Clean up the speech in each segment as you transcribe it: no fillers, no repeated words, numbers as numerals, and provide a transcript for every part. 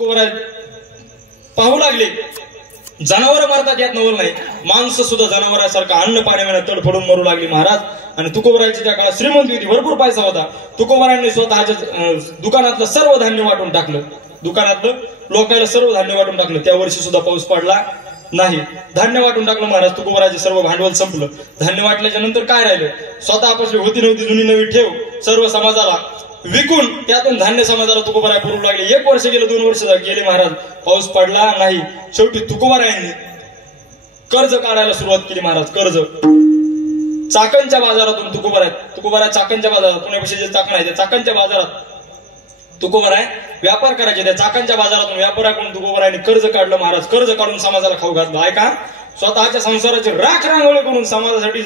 पाहू लागले, जनावर मारतात यात नवल नाही, माणसं सुद्धा जनावरांसारखं अन्न पाण्याविना तडफडून मरू लागली महाराज. आणि तुकोबरायची त्या काळात श्रीमंती होती, भरपूर पैसा होता. तुकोबरायांनी स्वतःच्या दुकानातलं सर्व धान्य वाटून टाकलं, दुकानातलं लोकांना सर्व धान्य वाटून टाकलं. त्या वर्षी सुद्धा पाऊस पडला नाही. धान्य वाटून टाकलं महाराज. तुकोबरायचे सर्व भांडवल संपलं. धान्य वाटल्याच्या नंतर काय राहिलं? स्वतः आपली होती नव्हती जुनी नवी ठेव सर्व समाजाला विकून त्यातून धान्य समाजाला तुकोबराय पुरवू लागले. 1 वर्ष गेलं, 2 वर्ष गेले महाराज, पाऊस पडला नाही. शेवटी तुकोबरायांनी कर्ज काढायला सुरुवात केली महाराज. कर्ज चाकणच्या बाजारातून तुकोबराय चाकणच्या बाजारात, पुण्यापाशी जे चाकण आहे त्या चाकणच्या बाजारात तुकोबराय व्यापार करायचे. त्या चाकणच्या बाजारातून व्यापाराकडून तुकोबरायांनी कर्ज काढलं महाराज. कर्ज काढून समाजाला खाऊ घातलं. ऐका, स्वतःच्या संसाराची राख रांगोळी करून समाजासाठी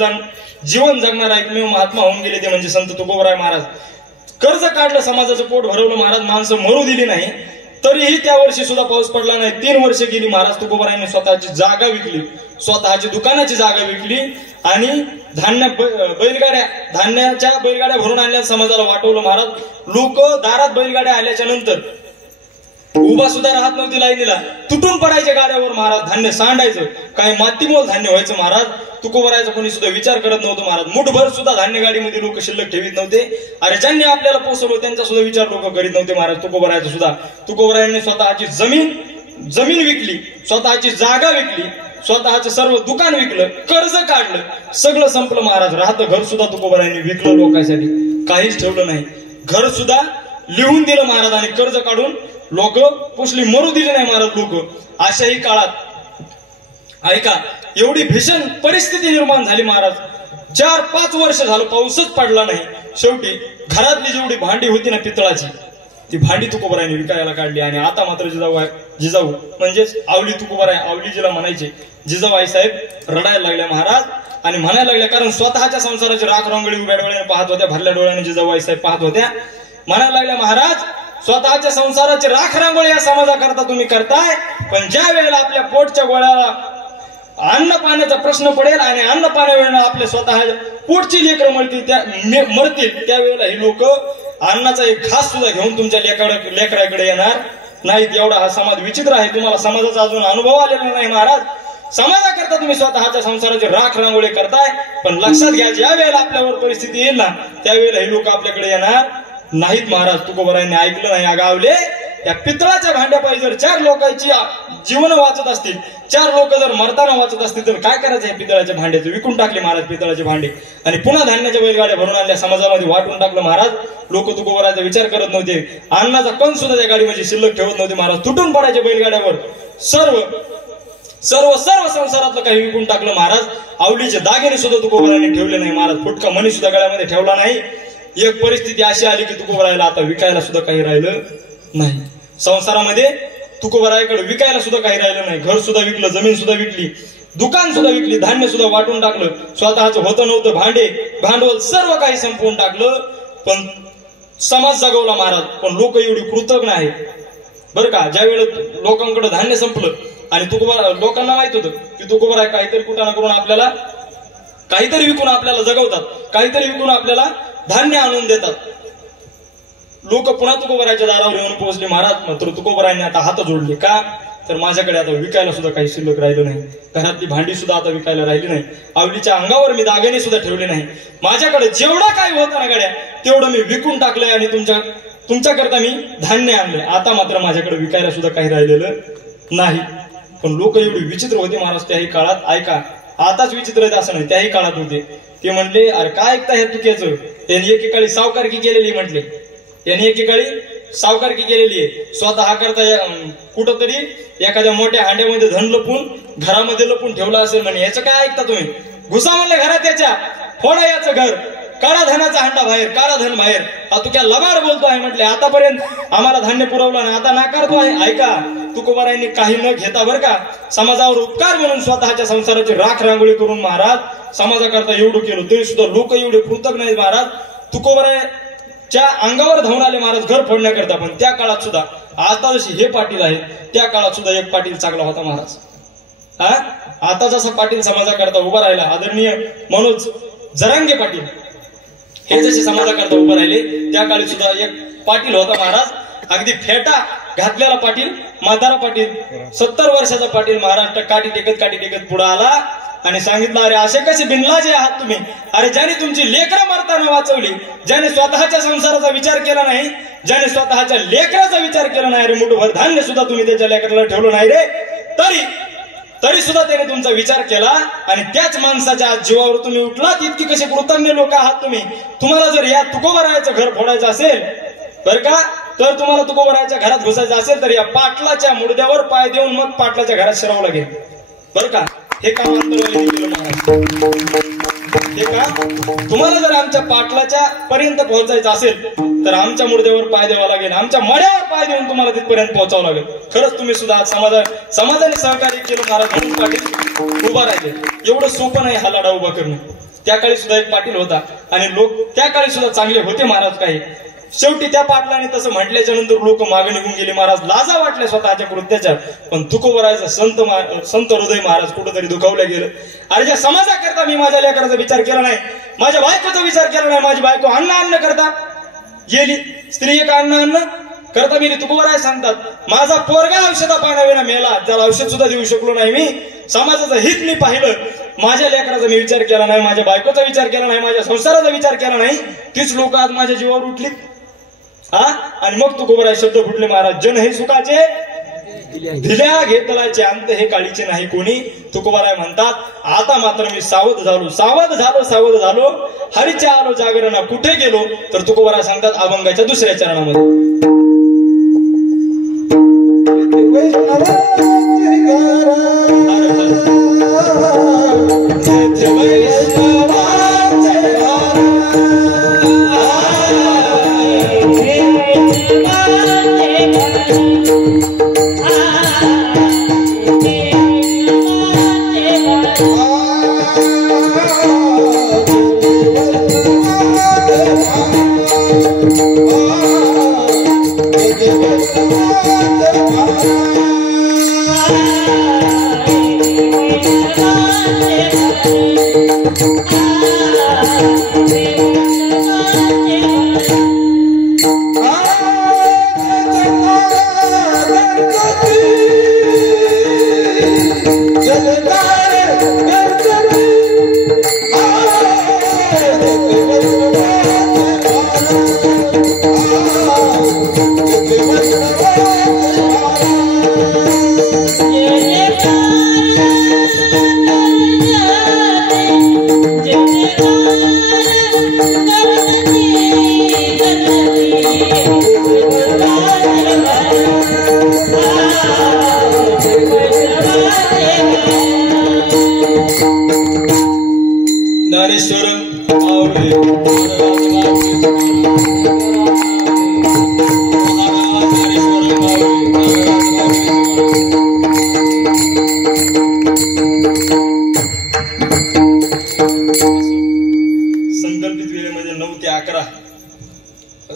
जीवन जगणारा एकमेव महात्मा होऊन गेले ते म्हणजे संत तुकोबराय महाराज. कर्ज काढलं, समाजाचं पोट भरवलं महाराज. माणसं मरू दिली नाही, तरीही त्या वर्षी सुद्धा पाऊस पडला नाही. 3 वर्ष गेली महाराज. तुकोबरायांनी स्वतःची जागा विकली, स्वतःची दुकानाची जागा विकली आणि धान्याच्या बैलगाड्या भरून आणल्या, समाजाला वाटवलं महाराज. लोक दारात बैलगाड्या आल्याच्या नंतर उभा सुद्धा राहत नव्हती लाईनीला, तुटून पडायचे गाड्यावर महाराज. धान्य सांडायचं, काही मातीमोल धान्य व्हायचं महाराज. तुकोबरायचा कोणी सुद्धा विचार करत नव्हतं महाराज. मुठभर सुद्धा धान्य गाडीमध्ये लोक शिल्लक ठेवीत नव्हते. अरे ज्यांनी आपल्याला पोसवलं त्यांचा सुद्धा विचार लोक करीत नव्हते महाराज. तुकोबरायचा सुद्धा, तुकोबरायांनी स्वतःची जमीन विकली, स्वतःची जागा विकली, स्वतःचं सर्व दुकान विकलं, कर्ज काढलं, सगळं संपलं महाराज. राहतं घर सुद्धा तुकोबरायांनी विकलं लोकांसाठी, काहीच ठेवलं नाही. घर सुद्धा लिहून दिलं महाराज आणि कर्ज काढून लोक पुसली, मरू दिले नाही महाराज लोक. अशाही काळात ऐका, एवढी भीषण परिस्थिती निर्माण झाली महाराज. 4-5 वर्ष झालं पाऊसच पडला नाही. शेवटी घरातली जेवढी भांडी होती ना पितळाची, ती भांडी तुकोबरायांनी विकायला काढली. आणि आता मात्र जिजाऊ म्हणजेच आवली तुकोबराय, आवली जिला म्हणायचे, जिजाऊ आईसाहेब रडायला लागल्या महाराज. आणि म्हणायला लागल्या, कारण स्वतःच्या संसाराची राख रांगोळी उघड्या डोळ्याने पाहत होत्या, भरल्या डोळ्याने जिजाऊ आईसाहेब पाहत होत्या. म्हणायला लागल्या, महाराज स्वतःच्या संसाराची राख रांगोळी या समाजाकरता तुम्ही करताय, पण ज्या वेळेला आपल्या पोटच्या गोळ्याला अन्न पाण्याचा प्रश्न पडेल आणि अन्न पाण्यावेळेला आपले स्वतः पोटची लेकरं मरतील, त्यावेळेला ही लोक अन्नाचा एक घास सुद्धा घेऊन तुमच्या लेकराकडे येणार नाहीत. एवढा हा समाज विचित्र आहे. तुम्हाला समाजाचा अजून अनुभव आलेला नाही महाराज. समाजाकरता तुम्ही स्वतःच्या संसाराची राख रांगोळी करताय, पण लक्षात घ्या, ज्या वेळेला आपल्यावर परिस्थिती येईल ना त्यावेळेला ही लोक आपल्याकडे येणार नाहीत महाराज. तुकोबरायांनी ऐकलं नाही. अगावले, या पितळाच्या भांड्यापायी जर 4 लोकांची जीवन वाचत असतील, 4 लोक जर मरताना वाचत असतील, तर काय करायचं? या पितळाच्या भांड्याचं विकून टाकले महाराज पितळाचे भांडे आणि पुन्हा धान्याच्या बैलगाड्या भरून आणल्या, समाजामध्ये वाटून टाकलं महाराज. लोक तुकोबराचा विचार करत नव्हते. अन्नाचा कण सुद्धा त्या गाडीमध्ये शिल्लक ठेवत नव्हते महाराज. तुटून पडायचे बैलगाड्यावर. सर्व संसारातलं काही विकून टाकलं महाराज. आवलीचे दागिने सुद्धा तुकोबरायांनी ठेवले नाही महाराज. फुटका मणी सुद्धा गळ्यामध्ये ठेवला नाही. एक परिस्थिती अशी आली की तुकोबरायला आता विकायला सुद्धा काही राहिलं नाही. संसारामध्ये तुकोबरायकडे विकायला सुद्धा काही राहिलं नाही. घर सुद्धा विकलं, जमीन सुद्धा विकली, दुकान सुद्धा विकली, धान्य सुद्धा वाटून टाकलं, स्वतःचं होतं नव्हतं भांडवल सर्व काही संपवून टाकलं. पण समाज जगवला महाराज. पण लोक एवढी कृतज्ञ आहेत बरं का. ज्या वेळेला लोकांकडे धान्य संपलं आणि लोकांना माहित होतं की तुकोबराय काहीतरी कुठं ना करून आपल्याला काहीतरी विकून आपल्याला जगवतात, काहीतरी विकून आपल्याला धान्य आणून देतात, लोक पुन्हा तुकोबरायच्या दारावर येऊन पोहोचले महाराज. मात्र तुकोबरायांनी आता हात जोडले. का? तर माझ्याकडे आता विकायला सुद्धा काही शिल्लक राहिलं नाही. घरातली भांडी सुद्धा आता विकायला राहिली नाही. आवलीच्या अंगावर मी दागिने सुद्धा ठेवले नाही. माझ्याकडे जेवढं काही होतं ना गड्या, तेवढं मी विकून टाकलंय आणि तुमच्याकरता मी धान्य आणलंय. आता मात्र माझ्याकडे विकायला सुद्धा काही राहिलेलं नाही. पण लोक एवढी विचित्र होते महाराज त्याही काळात. ऐका, आताच विचित्र आहेत असं नाही, त्याही काळात होते. ते म्हणले, अरे काय ऐकता हे तुक्याचं? त्यांनी एकेकाळी सावकारकी केलेली म्हटले, यांनी एकेकाळी सावकारकी केलेली आहे. स्वतः करता कुठंतरी एखाद्या मोठ्या हांड्यामध्ये धन लपून घरामध्ये लपून ठेवलं असेल म्हणे. याचं काय ऐकता तुम्ही? घुसा म्हणले घरात त्याच्या, फोडा याचं घर, काढा धनाचा हांडा बाहेर, काढा धन बाहेर. हा तू क्या लबाड बोलतो आहे म्हटले. आतापर्यंत आम्हाला धान्य पुरवलं नाही, आता नाकारतो आहे. ऐका, तुकोबरायांनी काही न घेता बरं का, समाजावर उपकार म्हणून स्वतःच्या संसाराची राख रांगोळी करून महाराज समाजाकरता एवढं केलं. तरी सुद्धा लोक एवढे कृतज्ञ नाहीत महाराज. तुकोबराच्या अंगावर धावून आले महाराज घर फोडण्याकरता. पण त्या काळात सुद्धा, आता जसे हे पाटील आहेत त्या काळात सुद्धा एक पाटील चांगला होता महाराज. आता जसा पाटील समाजाकरता उभा राहिला, आदरणीय मनोज जरांगे पाटील हे जसे समाजाकरता उभं राहिले, त्या काळी सुद्धा एक पाटील होता महाराज. अगदी फेटा घातलेला पाटील, म्हातारा पाटील, 70 वर्षाचा पाटील महाराष्ट्र काठी टेकत पुढे आला आणि सांगितलं, अरे असे कसे बिनलाजे आहात तुम्ही? अरे ज्याने तुमची लेकरं मारताना वाचवली, ज्याने स्वतःच्या संसाराचा विचार केला नाही, ज्याने स्वतःच्या लेकराचा विचार केला नाही, अरे मुठभर धान्य सुद्धा तुम्ही त्याच्या लेकराला ठेवलं नाही रे, तरी सुद्धा त्याने तुमचा विचार केला आणि त्याच माणसाच्या जीवावर तुम्ही उठलात. इतकी कसे कृतज्ञ लोक आहात तुम्ही. तुम्हाला जर या तुकोबरायाचं घर फोडायचं असेल बर का, तर तुम्हाला तुकोबरायाच्या घरात घुसायचं असेल तर या पाटलाच्या मुडद्यावर पाय देऊन मग पाटलाच्या घरात शिरावं लागेल बर का. हे काम अंतर्वाली केलं महाराज. हे काम तुम्हाला जर आमच्या पाटलाच्या पर्यंत पोहोचायचं असेल तर आमच्या मुडद्यावर पाय द्यावा लागेल, आमच्या मड्यावर पाय देऊन तुम्हाला तिथपर्यंत पोहोचावं लागेल. खरंच तुम्ही सुद्धा आज समाजाने सहकार्य केलं महाराज म्हणून पाटील उभा राहिले. एवढं सोपं नाही हा लढा उभा करणं. त्या काळी सुद्धा एक पाटील होता आणि लोक त्या काळी सुद्धा चांगले होते महाराज. काही शेवटी त्या पाटलाने तसं म्हटल्याच्या नंतर लोक मागे निघून गेले महाराज. लाजा वाटल्या स्वतःच्या कृत्याच्या. पण तुकोबरायचं संत हृदय महाराज कुठंतरी दुखावलं गेलं. अरे ज्या समाजाकरता मी माझ्या लेकराचा विचार केला नाही, माझ्या बायकोचा विचार केला नाही, माझी बायको अन्न करता गेली, स्त्री एक अन्न करता गेली. तुकोबराय सांगतात, माझा पोरगा औषधा पाण्याविना मेला, ज्याला औषध सुद्धा देऊ शकलो नाही मी. समाजाचं हित मी पाहिलं, माझ्या लेकराचा मी विचार केला नाही, माझ्या बायकोचा विचार केला नाही, माझ्या संसाराचा विचार केला नाही. तीच लोक आज माझ्या जीवावर उठली. आणि मग तुकोबराय शब्द फुटले महाराज, जन हे सुखाचे दिल्या घेतलाचे अंत हे काळीचे नाही कोणी. तुकोबराय म्हणतात, आता मात्र मी सावध झालो, हरीच्या आलो जागरणा कुठे गेलो. तर तुकोबराय सांगतात अभंगाच्या दुसऱ्या चरणामध्ये,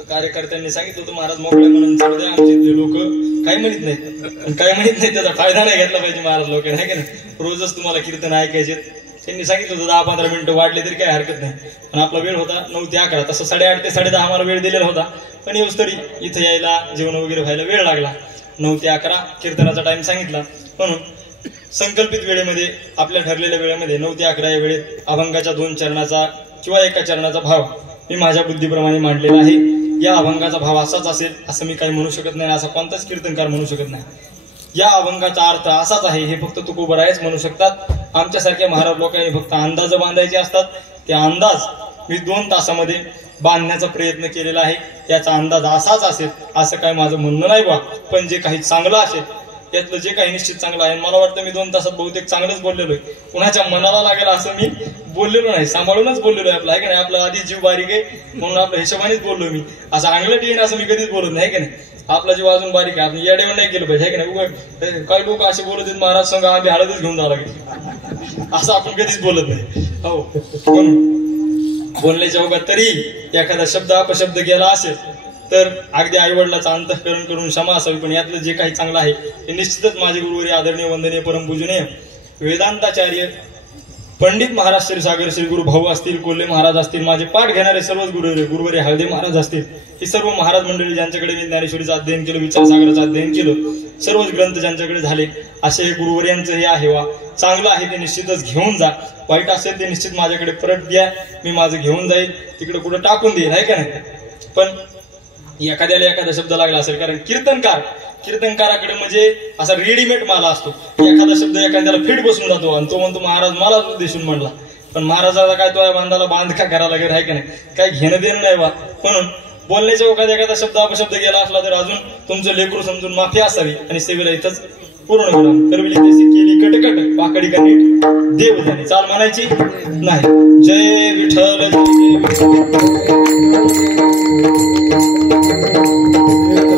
कार्यकर्त्यांनी सांगितलं होतं महाराज मोकळे म्हणून चालू द्या. आमचे लोक काही म्हणत नाहीत, त्याचा फायदा नाही घेतला पाहिजे महाराज लोक, नाही का नाही. रोजच तुम्हाला कीर्तन ऐकायचे. त्यांनी सांगितलं होतं 10-15 मिनिटं वाढले तरी काही हरकत नाही. पण आपला वेळ होता 9 ते 11, तसं 8:30 ते 10:30 आम्हाला वेळ दिलेला होता. पण येऊस तरी इथं यायला जेवण वगैरे व्हायला वेळ लागला. 9 ते 11 कीर्तनाचा टाइम सांगितला. म्हणून संकल्पित वेळेमध्ये, आपल्या ठरलेल्या वेळेमध्ये 9 ते 11 या वेळेत अभंगाच्या 2 चरणाचा किंवा एका चरणाचा भाव मी माझ्या बुद्धीप्रमाणे मांडलेला आहे. या अभंगाचा भाव असाच असेल असं मी काही म्हणू शकत नाही, असा कोणताच कीर्तनकार म्हणू शकत नाही. या अभंगाचा अर्थ असाच आहे हे फक्त तुकोबरायच म्हणू शकतात. आमच्यासारख्या महाराज लोकांनी फक्त अंदाज बांधायचे असतात. ते अंदाज मी 2 तासामध्ये बांधण्याचा प्रयत्न केलेला आहे. याचा अंदाज असाच असेल असं काही माझं म्हणणं नाही बा. पण जे काही चांगलं असेल यातलं जे काही निश्चित चांगलं आहे. मला वाटतं मी 2 तासात बहुतेक चांगलंच बोललेलो आहे. कुणाच्या मनाला लागेल असं मी बोललेलो नाही, सांभाळूनच बोललेलो आहे. आपलं आहे का नाही, आपला आधी जीव बारीक आहे म्हणून आपल्या हिशोबानेच बोललो मी. असं अंगलट येईन असं मी कधीच बोलत नाही का नाही. आपला जीव अजून बारीक आहे, आपण या डेवण नाही केलं पाहिजे आहे का नाही. काही लोक असे बोलत आहेत महाराज संघ आम्ही हळदच घेऊन जावं लागेल असं आपण कधीच बोलत नाही. हो, म्हणून बोलण्याच्या ओघात तरी एखादा शब्द अपशब्द गेला असेल तर अगदी आईवडिलाचं अंतःकरण करून क्षमा असावी. पण यातलं जे काही चांगलं आहे ते निश्चितच माझे गुरुवारी आदरणीय वंदनीय परमपूजनीय वेदांताचार्य पंडित महाराज क्षीरसागर श्री गुरु भाऊ असतील, कोल्हे महाराज असतील, माझे पाठ घेणारे सर्वच गुरुवरे हळदे महाराज असतील, ही सर्व महाराज मंडळी ज्यांच्याकडे मी ज्ञानेश्वरीचं अध्ययन केलं, विचारसागराचं अध्ययन केलं, सर्वच ग्रंथ ज्यांच्याकडे झाले, असे हे गुरुवर्यांचं हे आहे वा चांगलं आहे ते निश्चितच घेऊन जा. वाईट असेल ते निश्चित माझ्याकडे परत द्या, मी माझं घेऊन जाईल, तिकडे कुठं टाकून देईल, आहे का नाही. पण एखाद्याला एखादा शब्द लागला असेल, कारण कीर्तनकाराकडे म्हणजे असा रेडीमेड माला असतो. एखादा शब्द एखाद्याला फिट बसून जातो आणि तो म्हणतो महाराज मला उद्देशून म्हणला, पण महाराजाला काय तो बांधाला बांध का करायला लागेल, आहे का नाही, काय घेणं देणं नाही वा. म्हणून बोलण्याच्या ओघात एखादा शब्द अपशब्द गेला असला तर अजून तुमचं लेकरू समजून माफी असावी आणि सेवेला इथंच पूर्ण विराम. करविली तशी केली कटकट पाकडी का नीट देव झाली, चाल म्हणायची नाही. जय विठ्ठल जय विठ्ठल.